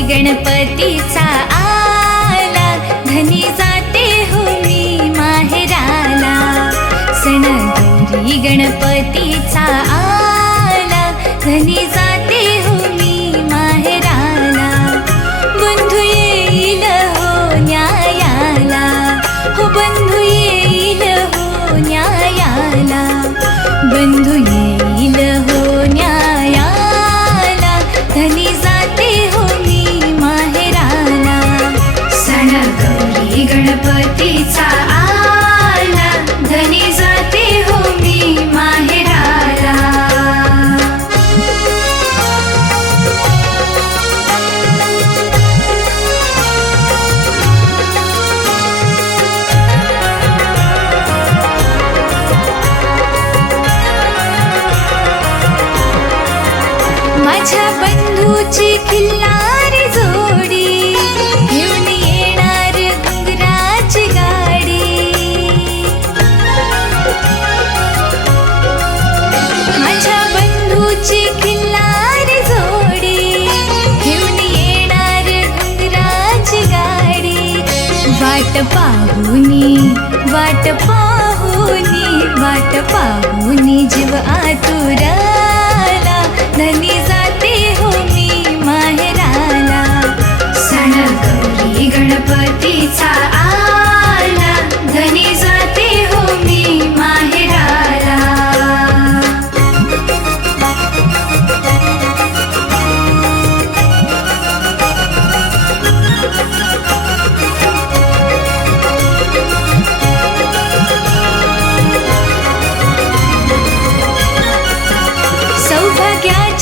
गणपतीचा आला. धनी जाते हो मी माहेराला. सण गौरी गणपतीचा आला. धनी जाते माझ्या बंधूची खिल्लारी जोडी. घेऊन येणार घुंगराची गाडी. माझ्या बंधूची खिल्लारी जोडी. घेऊन येणार घुंगराची गाडी. वाट पाहुनी वाट पाहुनी वाट पाहुनी जीव आतुराला. धनी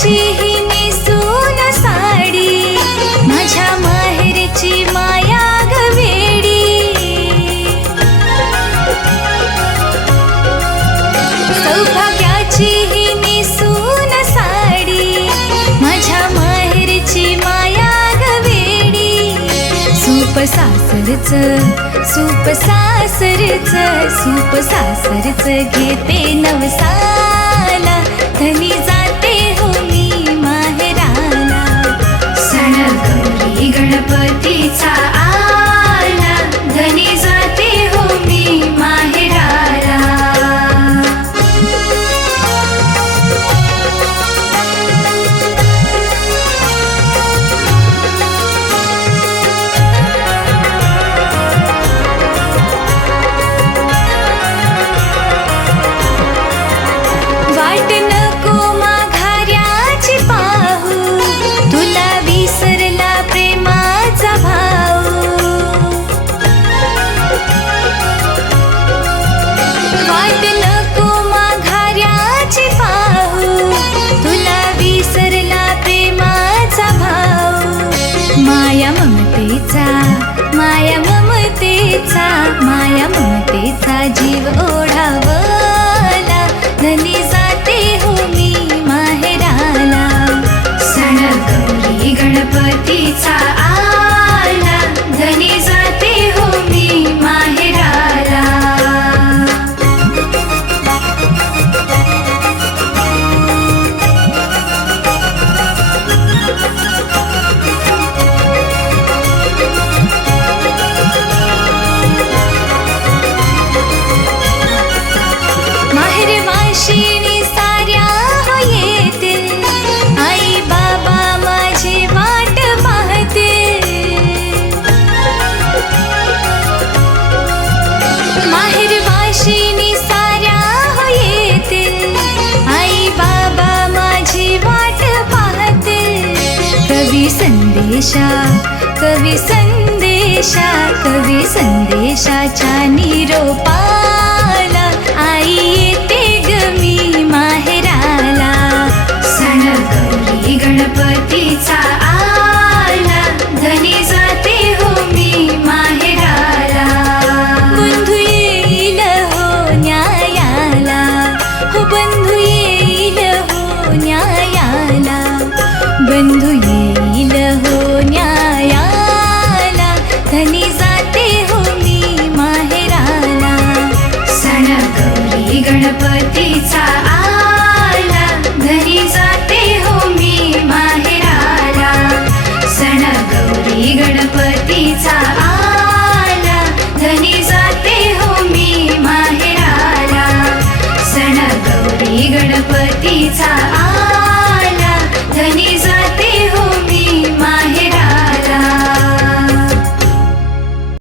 सौभाग्याची ही नेसून साडी माझ्या माहेरची माया गवेडी सौभाग्याची ही नेसून साडी माझ्या माहेरची माया गवेडी सूप सासरच सूप सासरच सूप सासरच घेते नवसाला. धनी गणपतीचा कविसन्देशा कविसन्देशा कविसन्देशा च निरोपान् गणपतीचा.